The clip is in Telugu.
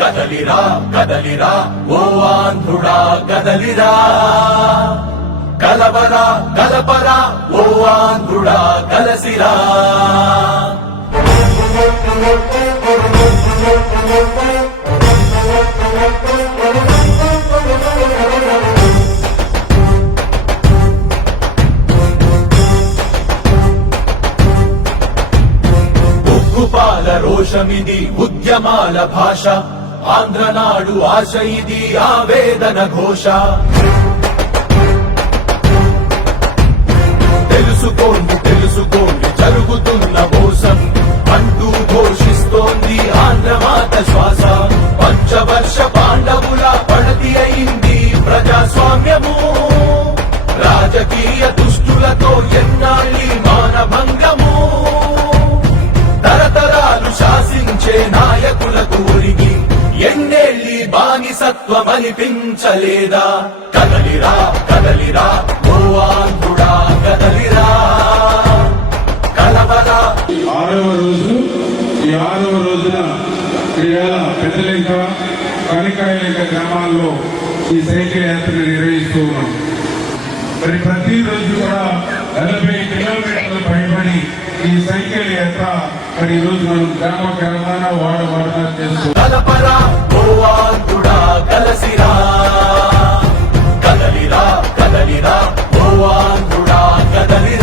కదలిరా కదలిరా ఓ ఆంధ్రుడా కదలిరా, కలవరా కలపరా ఓ ఆంధ్రుడా కలసిరా. ఉగ్గుపాల రోషమిది ఉద్యమాల భాష, ఆంధ్రనాడు ఆశ ఇది ఆవేదన ఘోష. తెలుసుకోండి తెలుసుకోండి జరుగుతున్న మోసం అంటూ ఘోషిస్తోంది ఆంధ్రమాత శ్వాస. పంచవర్ష పాండవుల పడతి అయింది ప్రజాస్వామ్యము, రాజకీయ దుష్టులతో ఎన్నాళ్ళి మానభంగము. తరతరాలు శాసించే నాయకులకు ఒరిగి ఎన్నేళ్ళి బానిసత్వం అనిపించలేదా? కదలిరా కదలిరా ఓ ఆంధ్రుడా కదలిరా, కలవరా. ఈ 6వ రోజున ఇవాళ పెద్దలెంక కనికాయలెంక గ్రామాల్లో ఈ సైకిల్ యాత్రను నిర్వహిస్తూ ఉన్నాం. మరి ప్రతిరోజు కూడా 40 కిలోమీటర్లు పైబడి ఈ సైకిల్ యాత్ర మరి ఈ రోజు మనం గ్రామ గ్రామాన వాడ చేస్తూ కలపరా ఓ ఆంధ్రుడా కలసిరా, కదలిరా కదలిరా ఓ ఆంధ్రుడా కదలిరా.